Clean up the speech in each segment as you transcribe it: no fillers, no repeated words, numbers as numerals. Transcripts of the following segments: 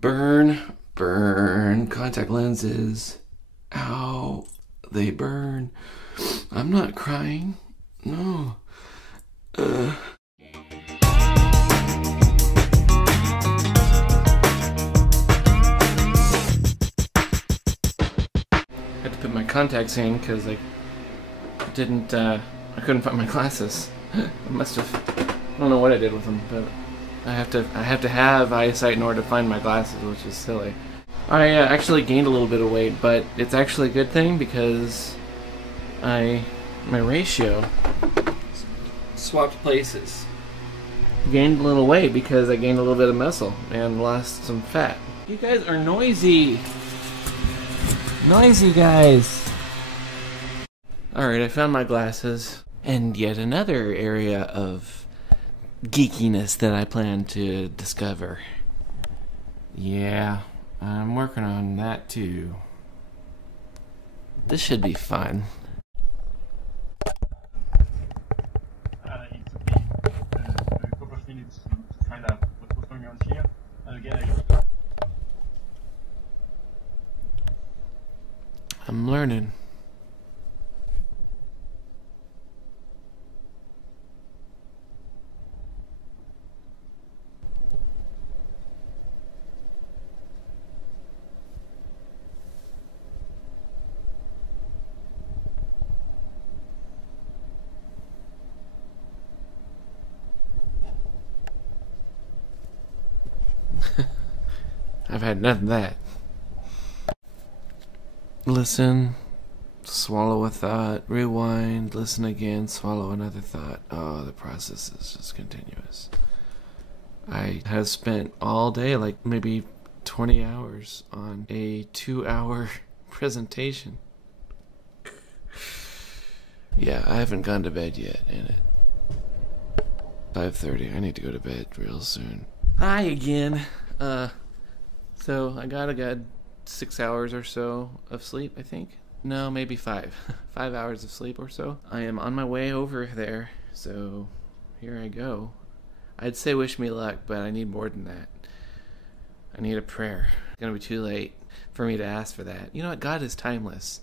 Burn, contact lenses. Ow, they burn. I'm not crying. No. I had to put my contacts in because I couldn't find my glasses. I don't know what I did with them, but I have to have eyesight in order to find my glasses, which is silly. I actually gained a little bit of weight, but it's actually a good thing because my ratio swapped places. Gained a little weight because I gained a little bit of muscle and lost some fat. You guys are noisy. Noisy guys. Alright, I found my glasses. And yet another area of geekiness that I plan to discover. Yeah, I'm working on that too. This should be fun. It took me a couple of minutes to find out what was going on here. And again, I'm learning. I've had none of that. Listen, swallow a thought, rewind, listen again, swallow another thought. Oh, the process is just continuous. I have spent all day, like maybe 20 hours on a 2-hour presentation. Yeah, I haven't gone to bed yet, ain't it? 5:30, I need to go to bed real soon. Hi again. So I got a good 6 hours or so of sleep, I think. No, maybe 5. 5 hours of sleep or so. I am on my way over there, so here I go. I'd say wish me luck, but I need more than that. I need a prayer. It's gonna be too late for me to ask for that. You know what? God is timeless.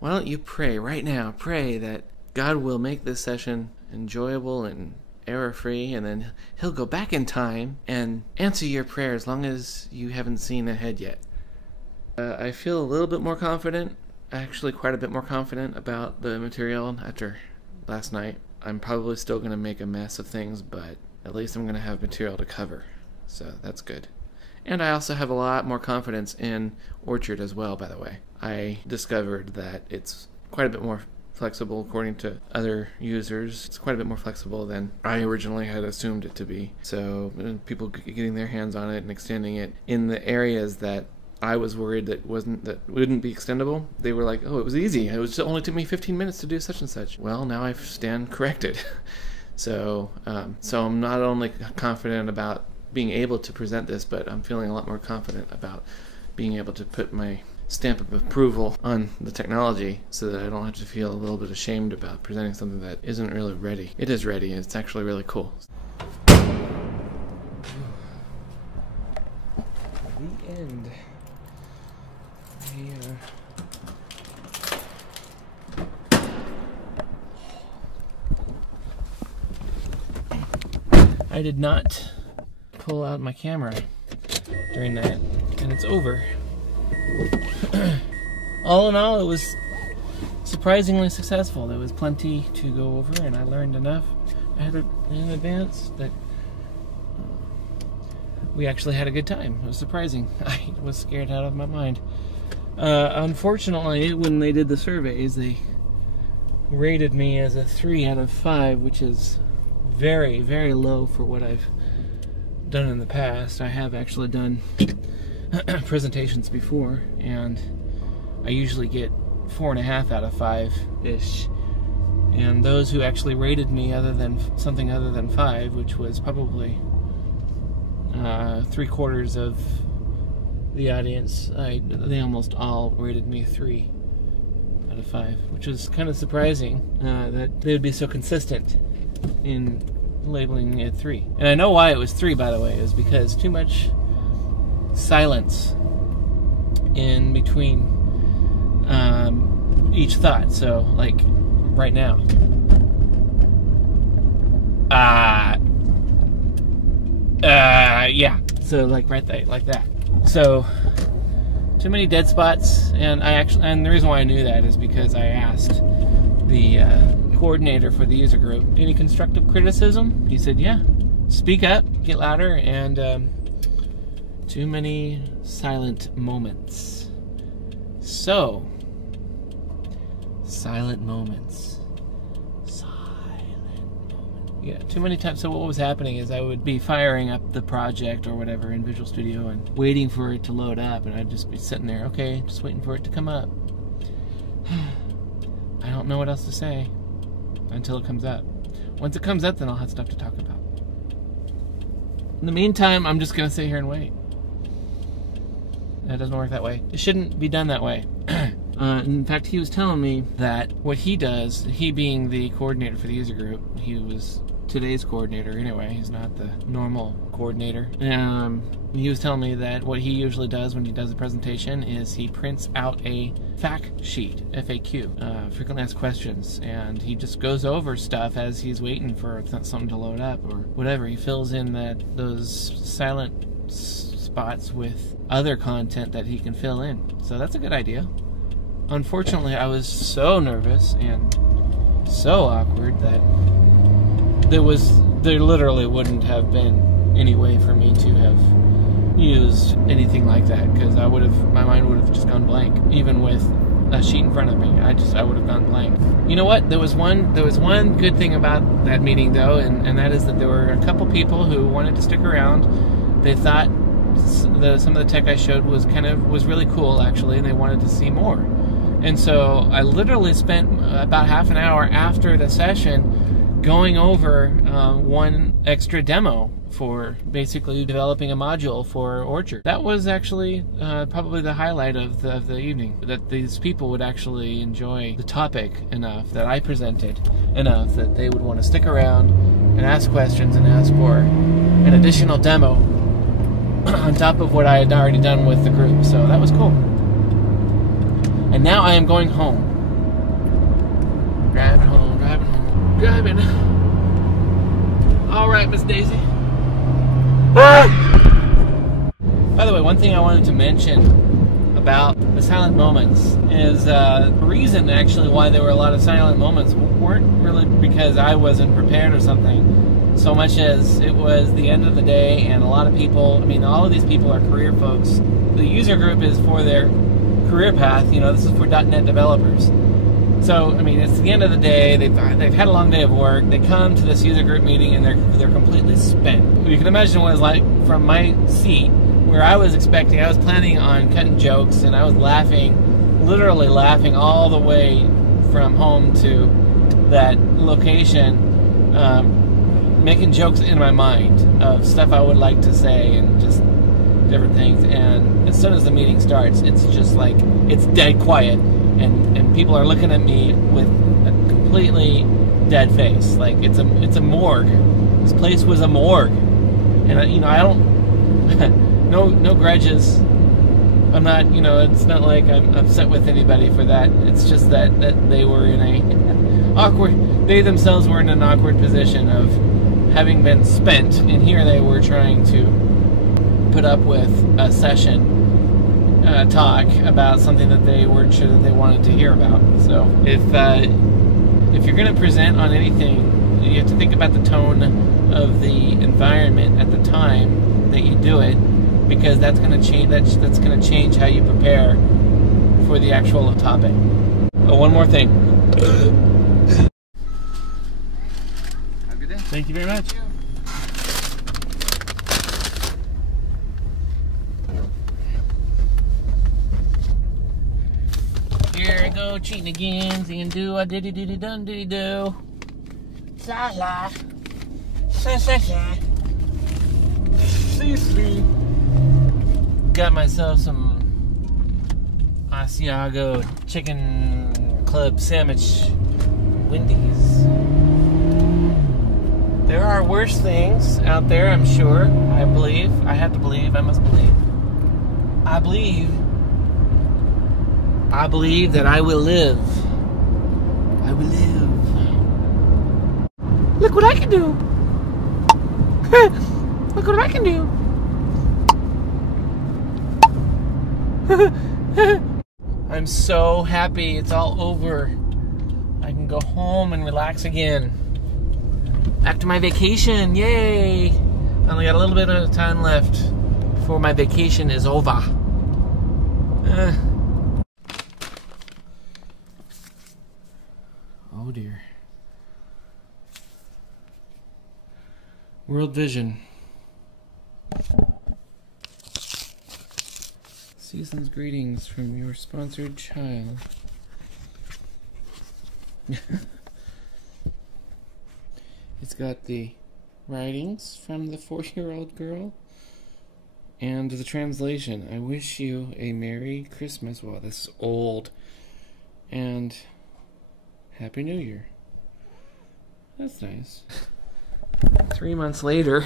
Why don't you pray right now? Pray that God will make this session enjoyable and error-free, and then he'll go back in time and answer your prayer as long as you haven't seen ahead yet. I feel a little bit more confident, actually quite a bit more confident about the material after last night. I'm probably still going to make a mess of things, but at least I'm going to have material to cover, so that's good. And I also have a lot more confidence in Orchard as well, by the way. I discovered that it's quite a bit more flexible according to other users. It's quite a bit more flexible than I originally had assumed it to be. So people getting their hands on it and extending it in the areas that I was worried that wouldn't be extendable, they were like, oh, it was easy. It only took me 15 minutes to do such and such. Well, now I stand corrected. So I'm not only confident about being able to present this, but I'm feeling a lot more confident about being able to put my stamp of approval on the technology so that I don't have to feel a little bit ashamed about presenting something that isn't really ready. It is ready, and it's actually really cool. The end. I did not pull out my camera during that, and it's over. All in all, it was surprisingly successful. There was plenty to go over, and I learned enough in advance that we actually had a good time. It was surprising. I was scared out of my mind. Unfortunately, when they did the surveys, they rated me as a 3 out of 5, which is very, very low for what I've done in the past. I have actually done presentations before, and I usually get 4.5 out of 5-ish. And those who actually rated me something other than 5, which was probably 3/4 of the audience, they almost all rated me 3 out of 5, which was kind of surprising that they would be so consistent in labeling it 3. And I know why it was 3, by the way. It was because too much silence in between each thought. So, like, right now. Yeah. So, like, right there, like that. So, too many dead spots, and the reason why I knew that is because I asked the coordinator for the user group, any constructive criticism? He said, yeah, speak up, get louder, and too many silent moments. So, silent moments. Yeah, too many times. So what was happening is I would be firing up the project or whatever in Visual Studio and waiting for it to load up, and I'd just be sitting there, okay, just waiting for it to come up. I don't know what else to say until it comes up. Once it comes up, then I'll have stuff to talk about. In the meantime, I'm just going to sit here and wait. That doesn't work that way. It shouldn't be done that way. In fact, he was telling me that what he does, he being the coordinator for the user group, he was today's coordinator anyway, he's not the normal coordinator. He was telling me that what he usually does when he does a presentation is he prints out a fact sheet, FAQ, frequently asked questions, and he just goes over stuff as he's waiting for something to load up or whatever. He fills in those silent spots with other content that he can fill in. So that's a good idea. Unfortunately, I was so nervous and so awkward that there literally wouldn't have been any way for me to have used anything like that, because my mind would have just gone blank. Even with a sheet in front of me, I would have gone blank. You know what? There was one good thing about that meeting though, and that is that there were a couple people who wanted to stick around. They thought some of the tech I showed was really cool actually, and they wanted to see more. And so I literally spent about half an hour after the session going over one extra demo for basically developing a module for Orchard. That was actually probably the highlight of the evening, that these people would actually enjoy the topic enough, that I presented enough, that they would want to stick around and ask questions and ask for an additional demo on top of what I had already done with the group. So that was cool. And now I am going home. Driving home. All right, Miss Daisy. By the way, one thing I wanted to mention about the silent moments is the reason actually why there were a lot of silent moments weren't really because I wasn't prepared or something, so much as it was the end of the day, and a lot of people, I mean, all of these people are career folks. The user group is for their career path, this is for .NET developers. So, I mean, it's the end of the day, they've had a long day of work, they come to this user group meeting and they're completely spent. You can imagine what it was like from my seat, where I was planning on cutting jokes, and I was literally laughing all the way from home to that location, making jokes in my mind of stuff I would like to say and just different things. And as soon as the meeting starts, it's just like, it's dead quiet, and people are looking at me with a completely dead face, like it's a morgue. This place was a morgue, and I don't no grudges. I'm not, it's not like I'm upset with anybody for that. It's just that they were in they themselves were in an awkward position of having been spent, and here they were trying to put up with a session talk about something that they weren't sure that they wanted to hear about. So if you're going to present on anything, you have to think about the tone of the environment at the time that you do it, because that's going to change. That's going to change how you prepare for the actual topic. Oh, one more thing. Have a good day. Thank you very much. Here I go, cheating again, saying do a diddy diddy dun diddy do. Sa la. Sa sa sa. See see. Got myself some Asiago chicken club sandwich. Wendy's. There are worse things out there, I'm sure. I must believe. I believe that I will live. I will live. Look what I can do. Look what I can do. I'm so happy it's all over. I can go home and relax again. Back to my vacation, yay! I only got a little bit of time left before my vacation is over. Oh dear. World Vision. Season's greetings from your sponsored child. It's got the writings from the 4-year-old girl and the translation. I wish you a Merry Christmas. Wow, this is old. And Happy New Year. That's nice. 3 months later.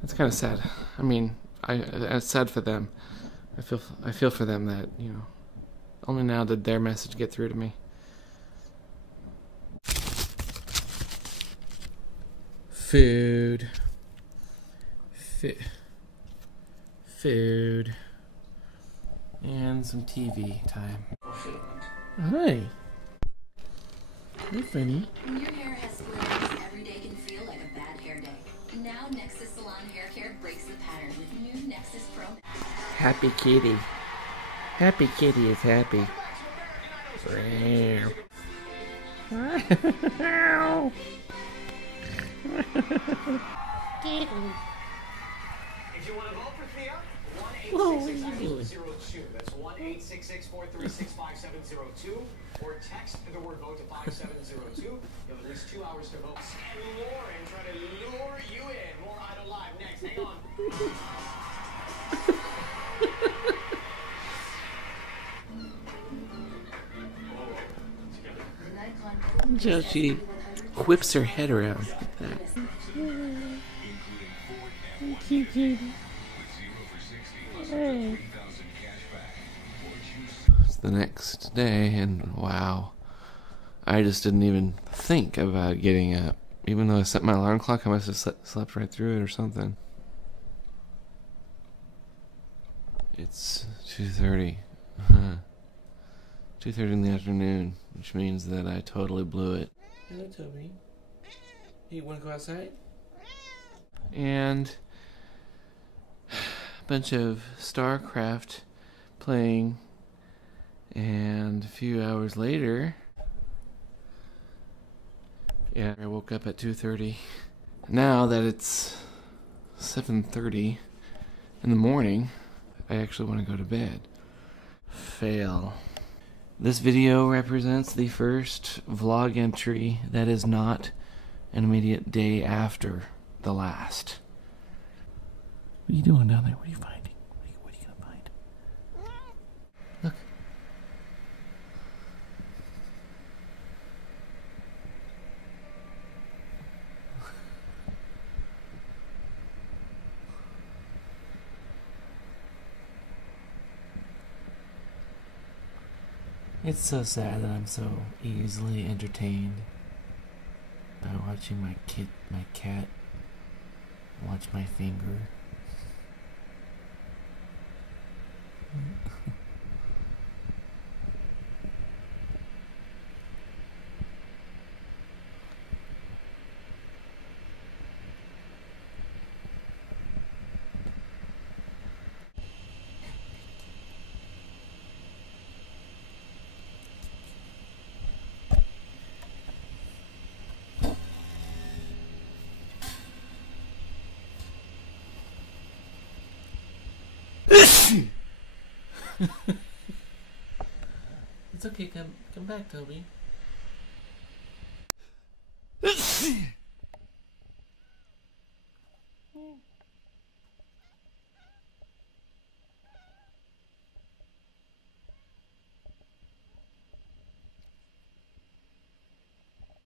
That's kind of sad. I mean, it's sad for them. I feel for them that, you know, only now did their message get through to me. Food. Food. And some TV time. Hi. Hey, Fanny. When your hair has split, every day can feel like a bad hair day. Now Nexus Salon Hair Care breaks the pattern with new Nexus Pro. Happy kitty. Happy kitty is happy. If you want to vote for Thea, 1-866-502. That's 1-866-436-5702. Or text the word vote to 5702. You have at least 2 hours to vote. And Lauren trying to lure you in. More Idol Live next. Hang on. So she whips her head around. It's the next day, and wow, I just didn't even think about getting up. Even though I set my alarm clock, I must have slept right through it or something. It's 2:30. 2:30 in the afternoon, which means that I totally blew it. Hello, Toby. Hey, you want to go outside? And a bunch of StarCraft playing, and a few hours later, yeah, I woke up at 2:30. Now that it's 7:30 in the morning, I actually want to go to bed. Fail. This video represents the first vlog entry that is not an immediate day after the last. What are you doing down there? What are you finding? What are you gonna find? Look. It's so sad that I'm so easily entertained by watching my cat watch my finger. It's okay, come back, Toby.